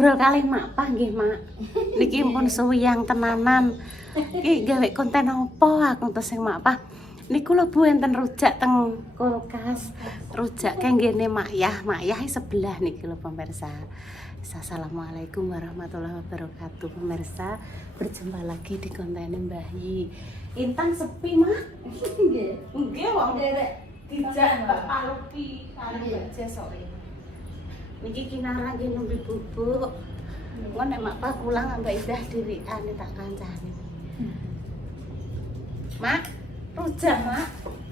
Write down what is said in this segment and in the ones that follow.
ngobrol kali Mak Pah nggih, Mak. Niki pun suyang tenanan. Iki gawe konten apa aku terus sing Mak Pah. Niku lho Bu enten rujak teng kulkas. Rujak kene Mak Yah sebelah niki lho pemirsa. Assalamualaikum warahmatullahi wabarakatuh pemirsa. Berjumpa lagi di konten Mbah Yi. Intan sepi, Mak. Nggih. Nggih, wong dijak Mbak Palupi kali Mbak Jesore. Niki kinara nggih nembe bubuk. Engko nek Mak Pah pulang ambek Idah dirikan tak kancani. Mak, rujak, Mak.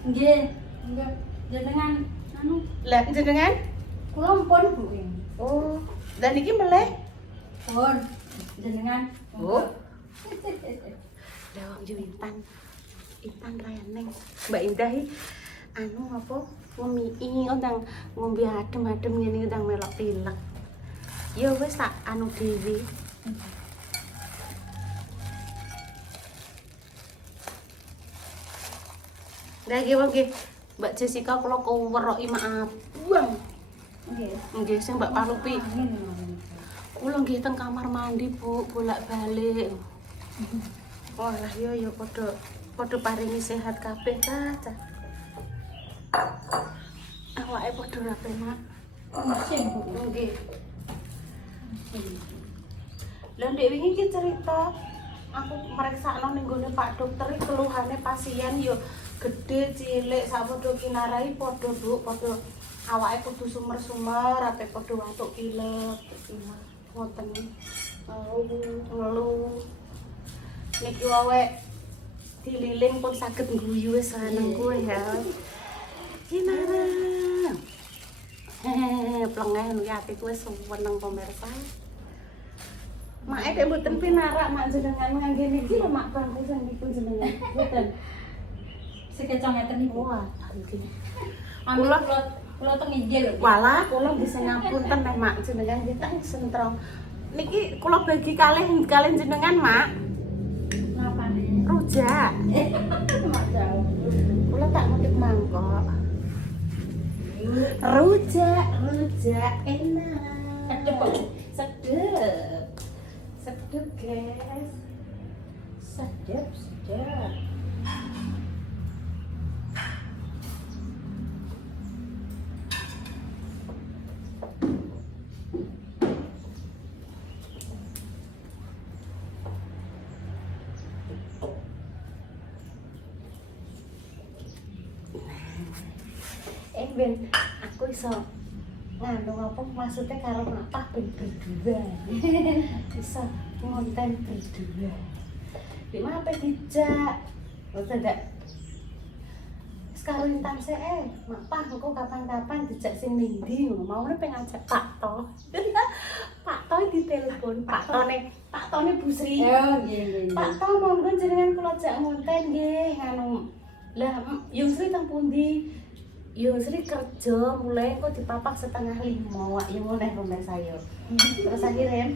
Nggih. Nggih. Jenengan anu, Lah jenengan? kula mpun Bu. Oh, dan iki meleh. Pun jenengan. Oh. Lah wong yo Intan reneng. Mbak Indah anu apa? Ngomii undang ngombe adem-adem ngene undang melok pilek. Ya wis tak anu dhewe. Lah iki wong Mbak Jessica kula kuweroki maaf. Buang. Nggih. Nggih sing Mbak Palupi. Kula nggih teng kamar mandi, Bu, bolak-balik. Walah yo padha paringi sehat kabeh ta. Awake padha ra penak. Sing Bu. Nggih. Lah ndek wingi iki cerita aku meriksakno ning gone Pak Dokter iki keluhane pasien yo gede cilik sapodo kinarai padha Bu, padha awake kudu sumer-sumer, ape padha watuk pilek. Ngoten. Ngeluh. Niki wae dililing pun saged ngguyu wis seneng kuwe ya. Kinara. Plengeh ya ati kuwi seneng pemirsa. Mak ek mboten pinarak mak jenengan ngangge niki lho mak bangku sing niku jenengan. Mboten. Sekecong ngeten niku. Wah, nggih. Kula teng inggil lho. Walah, kula bisa ngapunten nek mak jenengan kita sentrong. Niki kula bagi kalih jenengan, Mak. Napane? Rujak. Mak jauh. Kula tak ngetik mangkok. Rujak enak. Sedep. Sedep, guys. Sedep. Ben aku iso ngandung apa maksudnya karo Mak Pah berdua bisa ngonten berdua di mana apa dijak betul tidak sekarang Intan Mak Pah aku kapan-kapan dijak sing nindi mau nih pengen ngajak Pak To Pak To ditelepon Pak Tone Bu Sri Pak To monggo jenengan kula jak ngonten nggih nganu lah Yung Sri teng pundi Yung Sri kerja mulai kok dipapak 4:30 wak yang ngoneh rumah saya. Terus akhirnya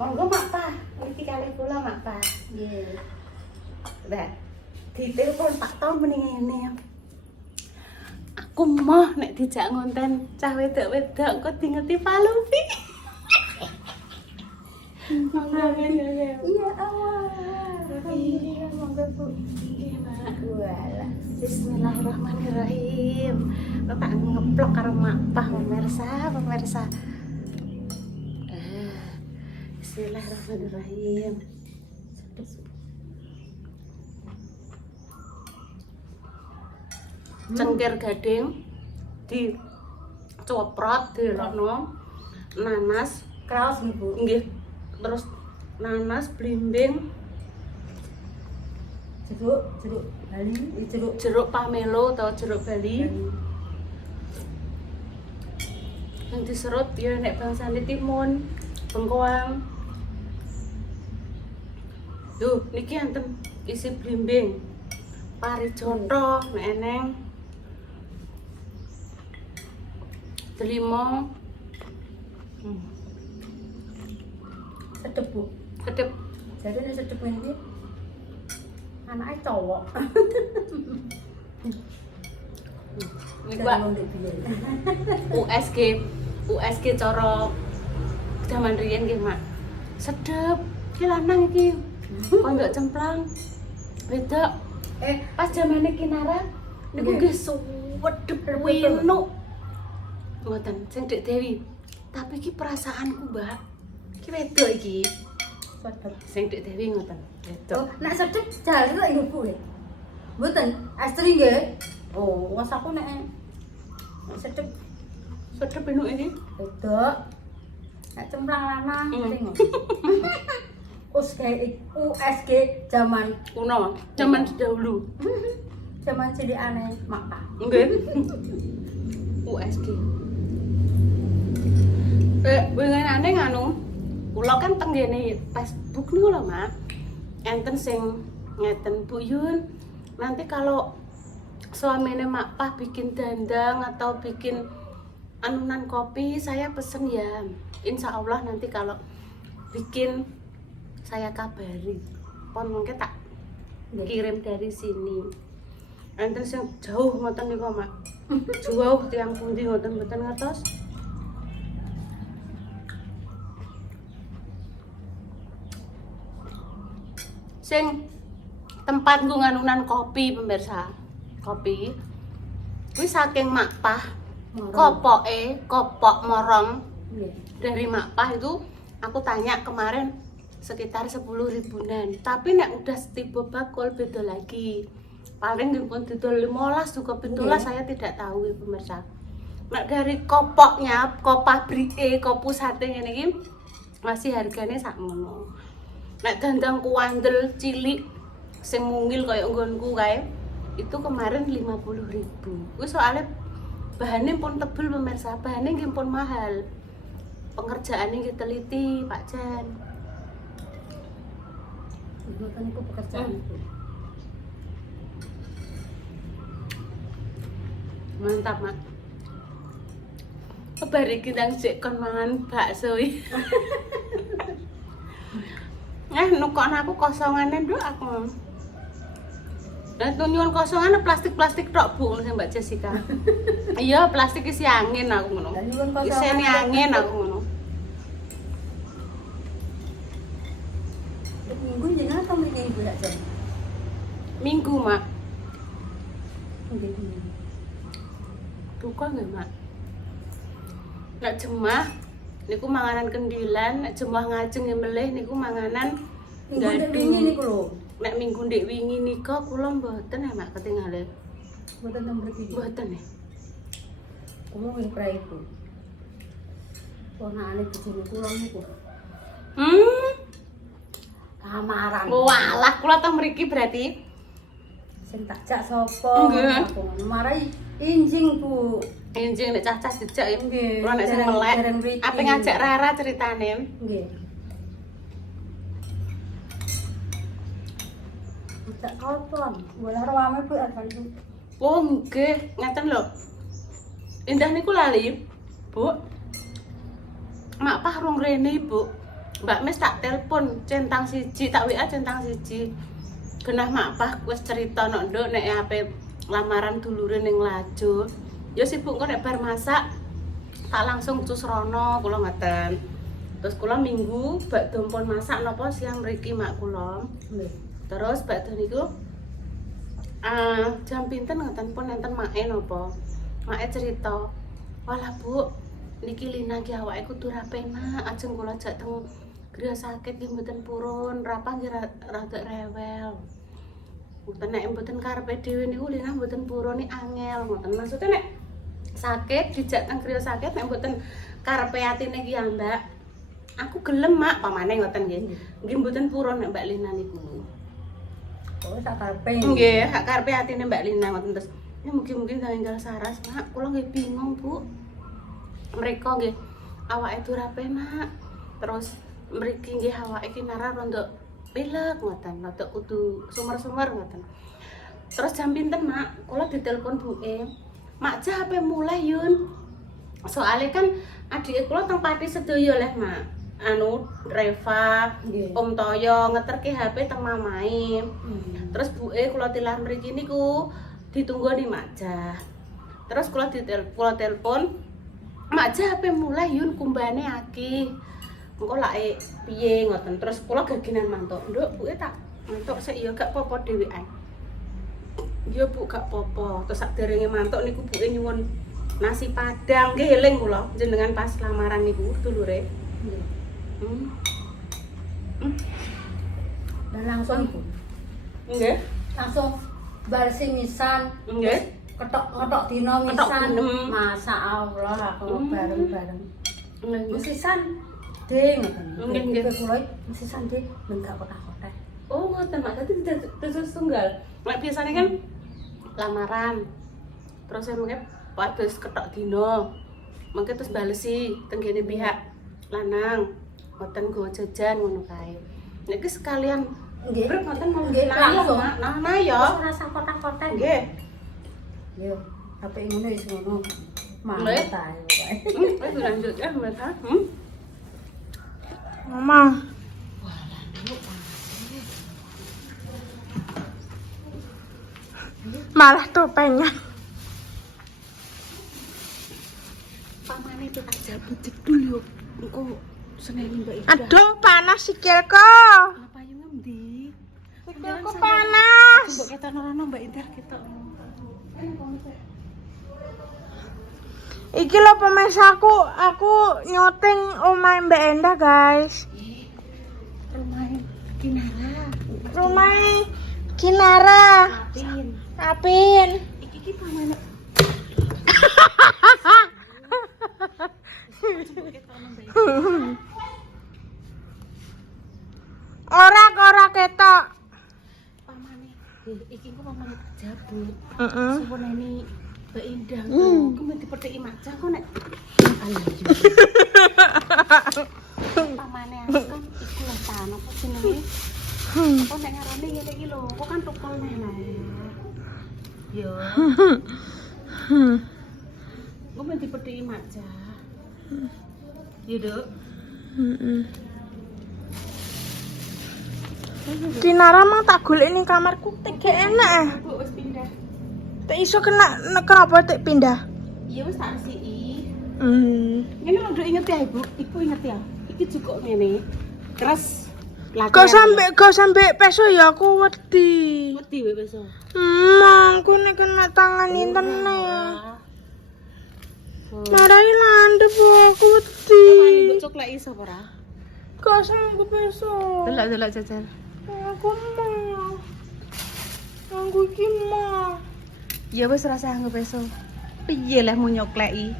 monggo Mak Pah, iki kalih kula Mak Pah. Nggih. Lah ditelepon Pak To mending ngene. Aku mah nek dijak ngonten cah wedok-wedok kok dingeti Palupi. Iya awal. Iya monggo Bu. Nggih Mak. Walah. Bismillahirrahmanirrahim. Tak ngeplok karo Mak Pah pemirsa. Bismillahirrahmanirrahim. Cengkir gading dicoprot dirokno nanas Kraos nggih Bu. nggih terus nanas blimbing Jeruk Bali, jeruk pamelo atau jeruk Bali yang diserut ya nek bangsane timun bengkoang. Duh niki enten isi blimbing parijoto nek eneng delima sedep Bu. sedep Jadi nek sedep ngene anaknya cowok. niku USG cara Zaman riyen nggih, Mak. Sedep. Ki lanang iki. Kondok cemplang. Wedok. Pas zamane Kinara niku nggih suwedep winuk. Ngoten, sing Dek Dewi. Tapi iki perasaanku, Mbak. Iki wedok iki. Sedep. Sing Dek Dewi ngoten. Wedok. Oh, nek sedep jare lek ibu nggih. Mboten, Astri nggih. Oh, was aku nek sedep Sedep enuk iki. wedok. Nek cemplang lanang ring. USG zaman Kuno, zaman dahulu. zaman cilikane Maka. Nggih. USG. Winginane nganu, kula kan tenggene Facebook niku lho, Mak. Enten sing ngeten, Bu Yun. Nanti kalau suaminya Mak Pah bikin dandang atau bikin anunan kopi, saya pesen ya. Insya Allah nanti kalau bikin saya kabari. Pon mungkin tak kirim dari sini. Enten sing jauh ngoten niku, Mak. Jauh tiyang pundi ngoten mboten ngertos. Sing tempatku nganunan kopi pemirsa. Kopi. Kuwi saking Mak Pah. Kopok morong Nggih. dari Mak Pah itu aku tanya kemarin sekitar 10 ribuan. Tapi nek udah setipe bakul beda lagi. Paling pun didol 15 juga betulah saya tidak tahu ya pemirsa. Nek dari kopoknya, kopabrike, kopu sate ngene iki masih harganya sakmono. Nek dandang kuandel cilik sing mungil kaya nggonku kae itu kemarin 50.000. Kuwi soalnya bahannya pun tebel pemirsa, bahannya nggih pun mahal. Pengerjaannya nggih teliti, Pak Jan. Mboten niku pekerjaan ibu. Mantap, Mak. Kebari kita sik kon mangan bakso iki. Nukokno aku kosongane nduk aku. Lah nyuwun kosongan plastik-plastik tok Bu sing Mbak Jessica. Iya, plastik isi angin aku ngono. Lah nyuwun kosongan. Isine angin aku ngono. Minggu jenengan apa mriki ibu sak jam? Minggu, Mak. Nggih, nggih. Buka nggak, Mak? Nek jemah niku manganan kendilan, nek jemah ngajeng nyembelih niku manganan Minggu nek wingi niku lho. Nek minggu ndek wingi nika kula mboten ya, Mak, ketinggalan. Mboten teng mriki. Mboten ya. Kula wis prei ibu. Ponakane bojone kula niku. Kamaran. Walah, kula teng mriki berarti Sing tak jak sapa? Nggih. Aku marai injing, Bu. enjing nek cacah dijak ya. Nggih. Kula nek sing Dereng- melek, dereng mriki. ape ngajak Rara ceritane. Nggih. Tak kalpon. Bola rame Bu arep. Oh, nggih, ngeten lho. Indah niku lali, Bu. Mak Pah rong rene, Bu. Mbak Mes tak telepon centang siji, tak WA centang siji. Genah Mak Pah wis cerita nok nduk nek ape lamaran dulure ning Lajo. Ya sibuk kok nek bar masak tak langsung cus rono kula ngeten. Terus kula minggu bakdo pun masak napa siang mriki mak kula. Nggih. Terus bakdo niku jam pinten ngeten pun enten make napa. Make cerita, "Walah Bu, niki Lina ki awake kudu ra penak, ajeng kula jak teng griya sakit nggih mboten purun, rapah nggih rada rewel." Mboten nek mboten karepe dhewe niku Lina mboten purun ni angel ngoten. Maksudnya nek sakit dijak teng griya sakit nek mboten karepe atine ki ya Mbak. Aku gelem mak pamane ngoten nggih. Nggih mboten purun nek Mbak Lina niku. Oh, sak karepe. Nggih, hak karepe atine Mbak Lina ngoten terus. Ya mungkin-mungkin enggal saras, Mak. Kula nggih bingung, Bu. Mereka nggih awake ora penak. Terus mriki nggih awake iki nara rondok pilek ngoten, rada kudu sumer-sumer ngoten. Terus jam pinten, Mak? Kula ditelepon buke. Mak jah ape mulai Yun. Soalnya kan adik kula teng Pati sedaya leh, Mak. Anu Reva, Nggih. Om Toyo ngeterke HP teng mamae. Terus buke kula tilar mriki niku ditunggoni Mak Jah. Terus kula telepon, Mak Jah ape mulai Yun kumbane akeh. engko lake piye ngoten. Terus kula gaginan mantuk. Nduk, buke tak mantuk sik ya gak apa-apa dhewean. Ya Bu gak apa-apa. Terus sakderenge mantuk niku buke nyuwun nasi padang. Nggih eling kula jenengan pas lamaran niku dulure. Nggih. Hmm. Dan langsung ibu. Nggih. Langsung barsi misan. Nggih. Ketok dino Ketok misan. dinem. Masya Allah aku bareng-bareng. Nggih. Musisan deh ngoten. Nggih, nggih. Kula musisan deh enggak kotak-kotak. Oh, ngoten Mak. Dadi terus tunggal. Nek biasanya kan lamaran. Terus saya mungkin padus ketok dino. Mungkin terus balesi tenggene pihak lanang. Ngoten go jajan ngono kae. Niki sekalian Nggih. brek ngoten mau Nggih, langsung. Nah ya. Wis ora usah kotak-kotak. Nggih. Yo, tapi ngono wis ngono. Nggih. Mantap ae. Wis lanjut ya, Mbak. Mama. Malah topengnya. Pamane itu tak jabut jedul yo. Engko seneni Mbak Ida. Aduh, panas sikilku. Apa yo ngendi? Sikilku panas. Mbok ketok rono Mbak Ida ketok. Iki lho pemirsaku, aku nyoting omahe Mbak Endah, guys. Rumah Kinara. Rumah Kinara. Apin. Apin. Iki pamane. Ora ketok. Pamane. Iki ku pamane jabut. Heeh. Suweneni Mbak Indah tuh, ku mesti dipethiki macah kok nek. Pamane aku kan iku lah tan apa jenenge? Kok nek ngarani ngene iki lho, kok kan tukul neh nae. Yo. Ku mesti dipethiki macah. Yo, Duk. Heeh. Kinara mah tak golek ning kamarku tege enak. Bu wis pindah. Tak iso kena kenapa tak pindah. Iya wis tak resiki. Hmm. Ini lho Duk inget ya Ibu, Ibu inget ya. Iki juga ngene. Terus Kok sampe peso ya aku wedi. wedi wae besok. Aku nek kena tangan internet. Marai landep aku wedi. Mani mbok coklat iso apa ora? Kok sanggup peso. Delok jajan. Aku mau. Aku iki mau. Ya wis ora sanggup besok. Piye lah mau nyokleki?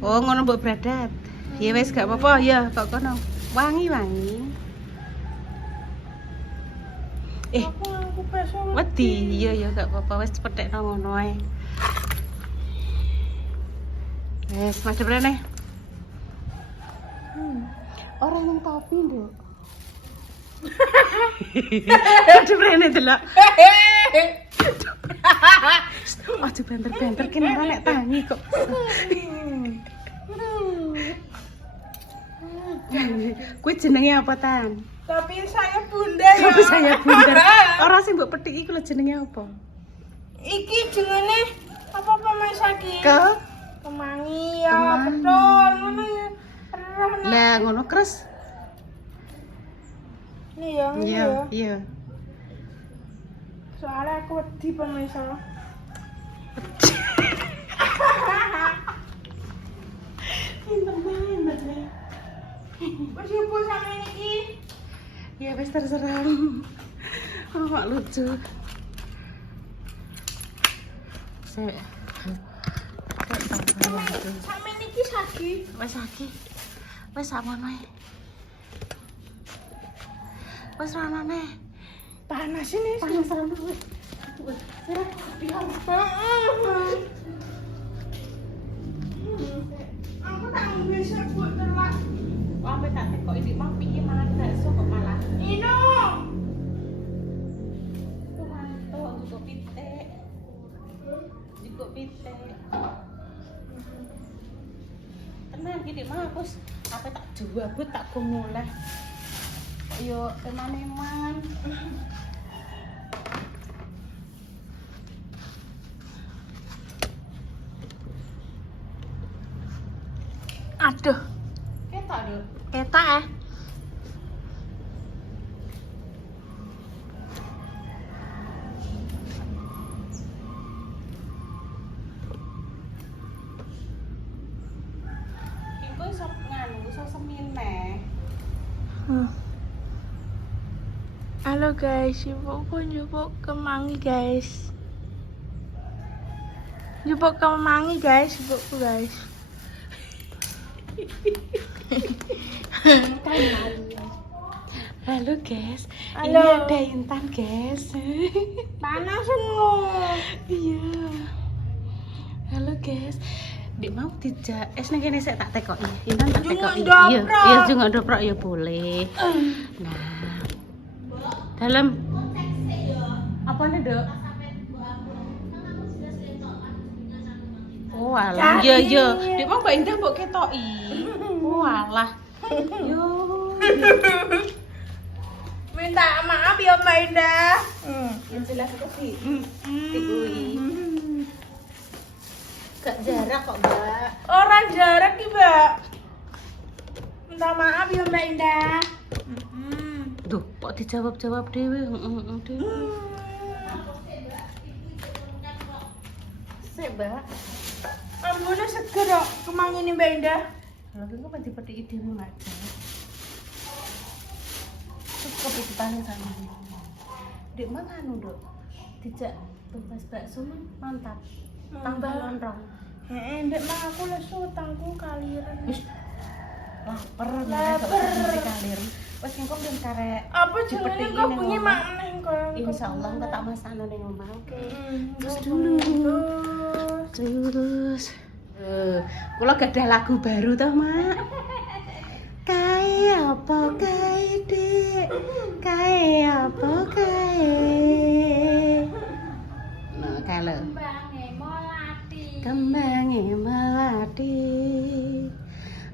Oh, ngono mbok bradat. Ya wis gak apa-apa ya, kok kono. Wangi-wangi. Aku peso. Wedi, iya ya gak apa-apa wis cepethekno ngono ae. Wis madhep rene. Orang yang topi, Nduk. Madhep rene delok. Aja banter-banter ki ora nek tangi kok. Kuwi jenenge apa, Tan? Tapi saya bunda ya. Tapi saya bundar. Ora sing mbok petik iku lho jenenge apa? Iki jenenge apa pemasaki? Ke Kemangi ya, Kemangi. betul. Ngono ya. Roh nak. lah ngono kres. Nih ya, ini Iya, ya. iya. Soalnya aku wedi pemirsa. Pinter banget. Wis ibu sama ini. Ya wis terserah. Oh, kok lucu. Saya Sama ini sagi. wis iki. Wis samono ae. Wis ranane. Panas ini. Panas ranane wis. Wis. Aku tak bisa buat terlas. Sampai tak tekok ini mah piye malah bakso kok malah. Ino. Tuh mantuk juga pitik. Juga pitik. Tenan gini mah aku apa tak jawabut tak go muleh. Yo temane man. Aduh. Ketok ketok, Dok. Ketak ya. Iku iso nganu, iso semine. Halo guys, ibuku njupuk kemangi guys. Njupuk kemangi guys, ibuku guys. Halo guys, Halo. ini ada Intan guys. Panas semua. Iya. Halo guys. Dik mau dijak es ning kene sik tak tekoki. Intan tak Jungo tekoki. dobrok. Iya jungo dobrok ya boleh. Nah. Dalam apa nih, Dok? Oh alah, iya iya. Dik mau Mbak Indah mbok ketoki. Oh alah. Yo. Minta maaf ya Mbak Indah. Yang jelas itu digui. Gak jarak kok, Mbak. Orang jarak nih Mbak. Minta maaf ya Mbak Indah. Duh, kok dijawab-jawab dewe? Dewe. Sik, Mbak. Ambune seger kok kemangi nih Mbak Indah. Kalau gitu kan dipethiki dhewe aja. Terus kok ditanya sama dia. Dek mangan, Dok. Dijak tugas bakso mantap. Tambah lonrong. Ndek mah aku lesu utangku kaliran. Laper, Laper. kalir. Wes engko ben karek Apa jenenge dipethiki kok ning bengi omah. mak neng kok. Insyaallah engko tak masakno ning omah. Oke. Terus dulu. Terus kula gadah lagu baru toh, Mak. Kae apa kae, Dik? Kae apa kae? Nah, kalau Kembange melati.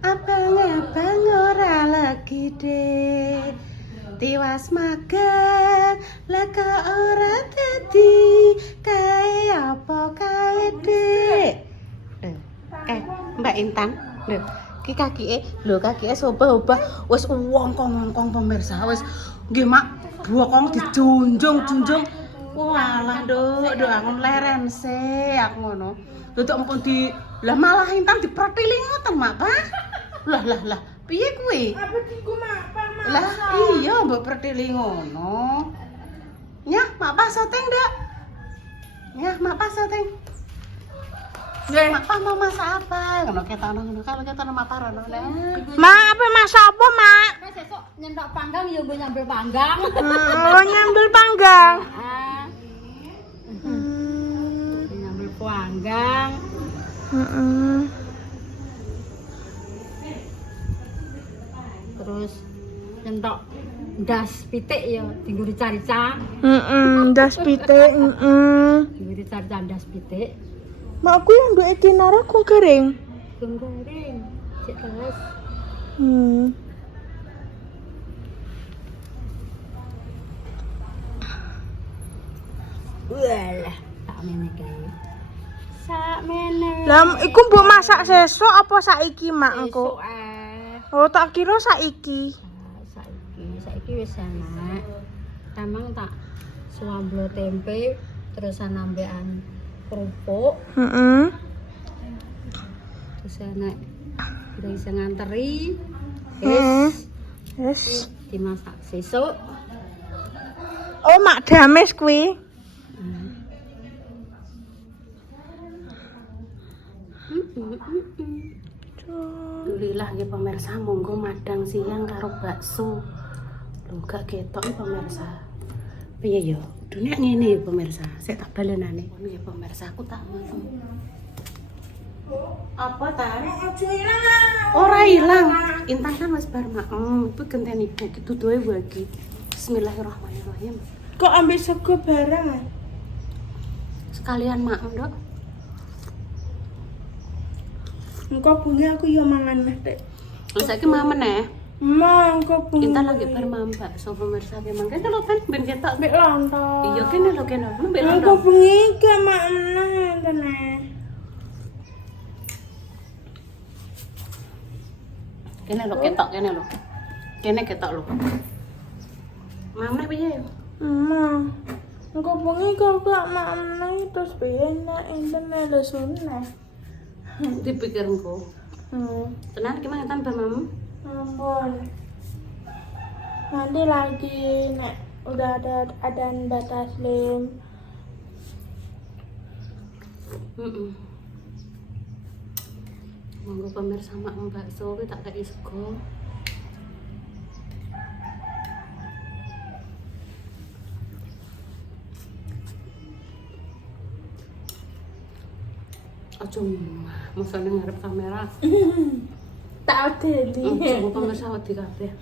Abang-abang ora lagi, Dik. Tiwas magang, leka ora dadi. Kae apa kae, Dik? Mbak Intan, lho, ki kakike, obah-obah wis wongkong-wongkong pemirsa, wis nggih Mak, bokong dijunjung-junjung. Walah, Nduk, aku leren sih aku ngono. Duduk ampun di lah malah Intan diprotili ngoten, Mak, Pak. Lah, piye kuwi? Apa diku mak paman? Lah iya mbok protili ngono. Nyah, Mak Pas soteng, Dak. Nyah, Mak Pas soteng. Mak Pas mau masak apa? Ngono ketana ngono kalau ketana Mak Parono. Mak apa masak apa mak? Wes sesuk nyentok panggang ya mbok nyambil panggang. Oh nyambil panggang. Ah. Nyambil panggang. Terus nyentok das pitik ya tinggal dicari-cari. Das pitik. Tinggal dicari-cari das pitik. Mak aku yang duwe kinara kung kering. Goreng. Cek terus. Walah, tak mene kae. Sak mene. Lah iku mbok masak sesuk apa saiki mak engko? Esuk Oh tak kira saiki. Saiki wis enak. Tamang tak suamblo tempe terus nambekan kerupuk terus enak udah bisa nganteri Yes. dimasak sesuk. Oh mak dames kuwi. Alhamdulillah nggih pemirsa, monggo madang siang karo bakso. Lho gak ketok nih pemirsa. Piye ya? Dunia ngene ya pemirsa. Sik tak balenane. Ngono ya pemirsa, aku tak mau. Apa ta? Aja ilang. Ora ilang. Intan kan wis bar mak. Ibu genteni ibu gitu doe wagi. Bismillahirrahmanirrahim. Kok ambil sego barang? Sekalian mak, Nduk. Engko bengi aku yo mangan neh, Dik. Lah saiki mamen eh. Ma, engko bengi. Intan lagi bar mambak so pemirsa ki mangke lho kan ben ketok. mbek lontong. Iya kene lho kene. Mbek Engko lontong. bengi ke mak meneh tenan. Kene lho ketok kene lho. Kene ketok lho. Mamne piye? Engko bengi kok makne terus piye nek enten melu sunah. Dipikir engko. Tenan iki mangan tambah mam. Ampun. Nanti lagi nek udah ada adzan bataslim. Monggo pemirsa mak bakso kuwi tak kei sego. Aja mosone ngarep kamera. Tak adeli. Coba pemirsa wedi kabeh.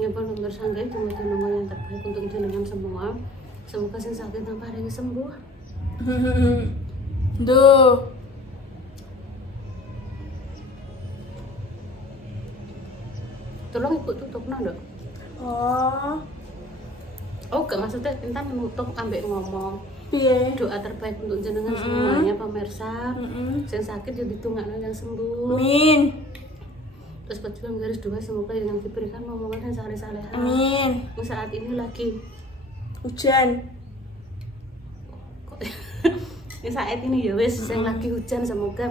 Ya pemirsa nggih tunggu-tunggu yang terbaik untuk jenengan semua. Semoga sing sakit paringi sembuh. Duh. Tolong ibu tutup Nduk. Oh, gak maksudnya Intan menutup ambek ngomong. Piye? Doa terbaik untuk jenengan semuanya pemirsa. Sing sakit yo ditungakno yang sembuh. Amin. Terus berjuang garis dua semoga dengan diberikan momongan dan saleh-saleha. Amin. Saat ini lagi Hujan. kok saat ini ya wis sing lagi hujan semoga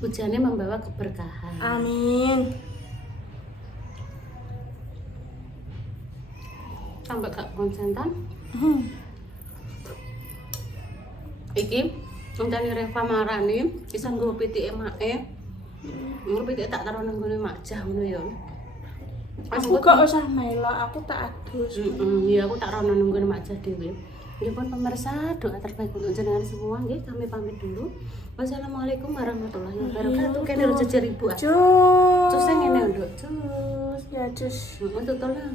hujannya membawa keberkahan. Amin. Sampai gak konsentan. Iki ngenteni Reva marani bisa nggo pitike make. Nggo pitike tak taruh nang gone makjah ngono ya. Aku gak usah melo, aku tak adus. Iya aku tak rono nang gone makjah dhewe. Ya pun pemirsa, doa terbaik untuk jenengan semua nggih kami pamit dulu. Wassalamualaikum warahmatullahi wabarakatuh. Kene jejer ibu. Cus. Cus ngene nduk. Cus. Ya cus. Tutup lah.